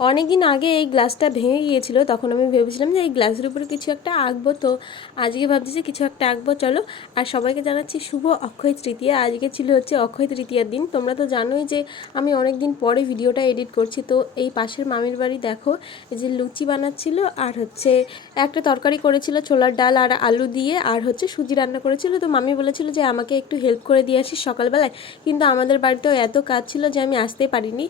অনেক দিন আগে এই গ্লাসটা ভেঙে গিয়েছিল, তখন আমি ভেবেছিলাম যে এই গ্লাসের উপরে কিছু একটা আঁকবো, তো আজকে ভাবছি যে কিছু একটা আঁকবো, চলো। আর সবাইকে জানাচ্ছি শুভ অক্ষয় তৃতীয়া। আজকে ছিল হচ্ছে অক্ষয় তৃতীয়ার দিন। তোমরা তো জানোই যে আমি অনেক দিন পরে ভিডিওটা এডিট করছি, তো এই পাশের মামির বাড়ি দেখো, এই যে লুচি বানাচ্ছিল আর হচ্ছে একটা তরকারি করেছিল ছোলার ডাল আর আলু দিয়ে, আর হচ্ছে সুজি রান্না করেছিল। তো মামি বলেছিল যে আমাকে একটু হেল্প করে দিয়ে আসিস সকালবেলায়। কিন্তু আমাদের বাড়িতেও এত কাজ ছিল যে আমি আসতে পারিনি।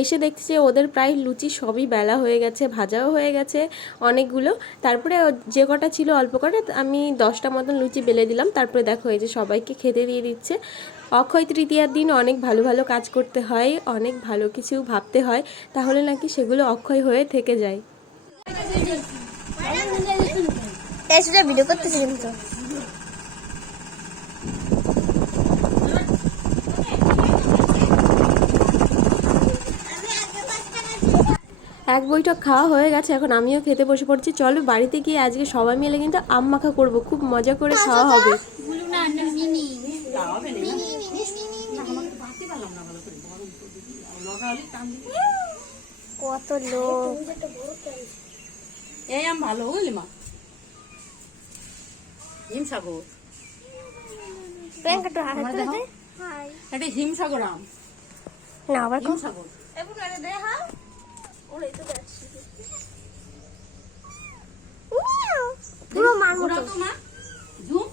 এসে দেখছি যে ওদের প্রায় লুচি সবই বেলা হয়ে গেছে, ভাজাও হয়ে গেছে অনেকগুলো। তারপরে যে কটা ছিল অল্প কটা, আমি দশটা মতন লুচি বেলে দিলাম। তারপরে দেখো এই যে সবাইকে খেতে দিয়ে দিচ্ছে। অক্ষয় তৃতীয়ার দিন অনেক ভালো ভালো কাজ করতে হয়, অনেক ভালো কিছু ভাবতে হয়, তাহলে নাকি সেগুলো অক্ষয় হয়ে থেকে যায়। ভিডিও করতেছি এক বইটা খাওয়া হয়ে গেছে এখন আমিও খেতে বসে পড়ছি। চলো বাড়িতে গিয়ে আজকে সবাই মিলে কিন্তু আম মাখা করব খুব মজা করে খাওয়া হবে। কত লোক এই আম ভালো বুঝলি মা? হিমসাগর এটা হিমসাগর আম। না আবার কম হিমসাগর পুরো মার মতো মা। ঝুম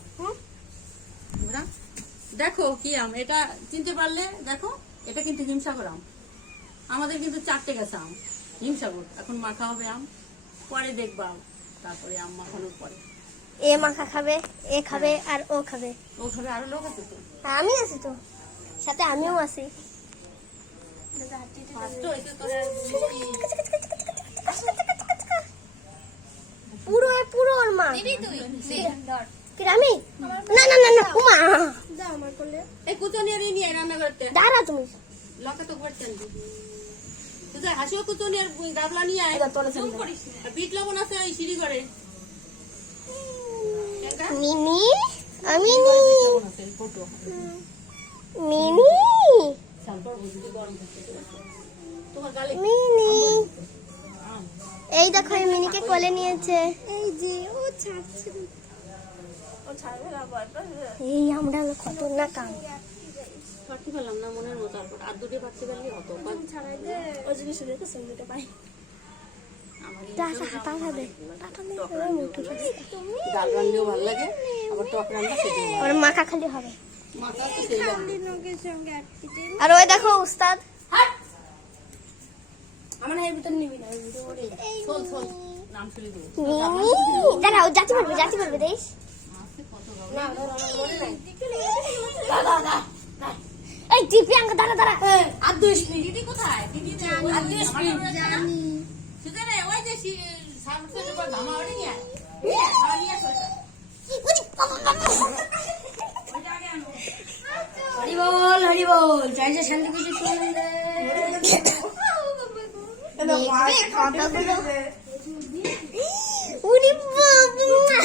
ঘোরা দেখো কি আম এটা চিনতে পারলে দেখো এটা কিন্তু হিমসাগর আম। আমাদের কিন্তু চারটে গেছে আম হিমসাগর। এখন মাখা হবে আম পরে দেখবা তারপরে আম মাখানোর পরে। এ মাখা খাবে এ খাবে আর ও খাবে। ও খাবে আরও লোক আছে তো? আমি আছি তো। সাথে আমিও আছি। তোর আর পুরো পুরো ওর মা। কি আমি না না না না উমা। এই কুচো নিয়ে নিয়ে রান্না করতে। দাঁড়া তুমি। লকা তো করছেন তুই তো হাসিও কুচো আর গাবলা নিয়ে আয়। চুপ করিস না। আর বিট লবণ আছে ওই সিঁড়ি ঘরে। মিনি আমি নি মিনি মিনি। এই দেখো এই মিনিকে কোলে নিয়েছে। এই যে ও ছাড়ছে। এই আমরা খতরনাক আম। পারতে পারলাম না মনের মতো আর আর দুটো পারতে পারলে হতো আমার এই টাকা টাকা দে টাকা দে ওই মুঠো টাকা। ডাল রান্নাও ভালো লাগে আবার টক রান্না খেতে মাখা খালি হবে। আর ওই দেখো উস্তাদ। দাঁড়াও দেশ এই টিপি আঙ্কা দাঁড়া দাঁড়া আর দুই দিদি কোথায়? দিদি আর দুই ওই যে সামনে পর ধামা ওড়ে নিয়ে নিয়ে জয় জয় শান্তি উরি বাবা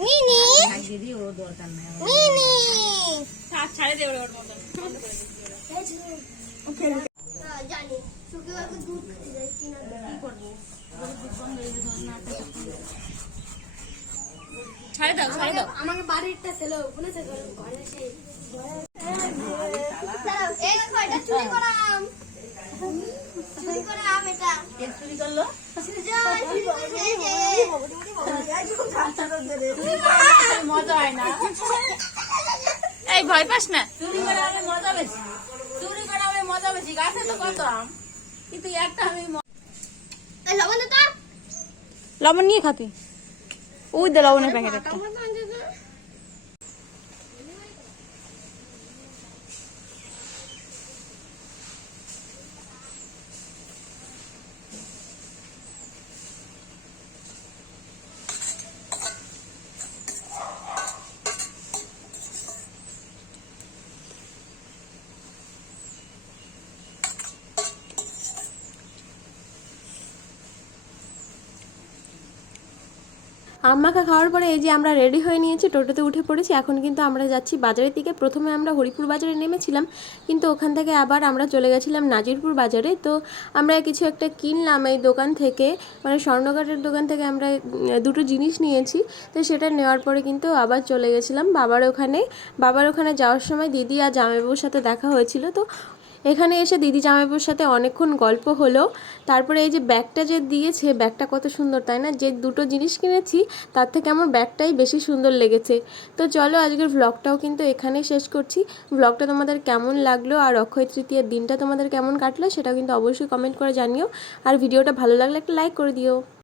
মিনি দিদি ও দরকার নাই মিনি। ছাড়ে দেবে ওর মতো জানি শুক্রবারকে দুধ খেতে যাই কিনা ছাড়ে দাও ছাড়ে দাও। আমাকে বাড়িরটা ছিল ওখানে ঘরে সেই এই দেখো এটা চুরি করা আম। চুরি করা আম এটা। কে চুরি করল? এই মজা হয় না। এই ভয় পাস না। চুরি করে আমি মজা বেশি। চুরি করে আমি মজা বেশি। গাছে তো কত আম। কিন্তু একটা আমি লবণ নিয়ে খাতি ওই দে লবণের প্যাকেট একটা আম মাখা খাওয়ার পরে এই যে আমরা রেডি হয়ে নিয়েছি, টোটোতে উঠে পড়েছি, এখন কিন্তু আমরা যাচ্ছি বাজারের দিকে। প্রথমে আমরা হরিপুর বাজারে নেমেছিলাম, কিন্তু ওখান থেকে আবার আমরা চলে গেছিলাম নাজিরপুর বাজারে। তো আমরা কিছু একটা কিনলাম এই দোকান থেকে মানে স্বর্ণকারের দোকান থেকে আমরা দুটো জিনিস নিয়েছি। তো সেটা নেওয়ার পরে কিন্তু আবার চলে গেছিলাম বাবার ওখানে। বাবার ওখানে যাওয়ার সময় দিদি আর জামাইবাবুর সাথে দেখা হয়েছিল। তো এখানে এসে দিদি জামাইবাবুর সাথে অনেকক্ষণ গল্প হলো। তারপরে এই যে ব্যাগটা যে দিয়েছে, ব্যাগটা কত সুন্দর, তাই না? যে দুটো জিনিস কিনেছি, তার থেকে আমার ব্যাগটাই বেশি সুন্দর লেগেছে। তো চলো আজকের ভ্লগটাও কিন্তু এখানেই শেষ করছি। ভ্লগটা তোমাদের কেমন লাগল আর অক্ষয় তৃতীয়ার দিনটা তোমাদের কেমন কাটলো, সেটাও কিন্তু অবশ্যই কমেন্ট করে জানিও। আর ভিডিওটা ভালো লাগলে একটা লাইক করে দিও।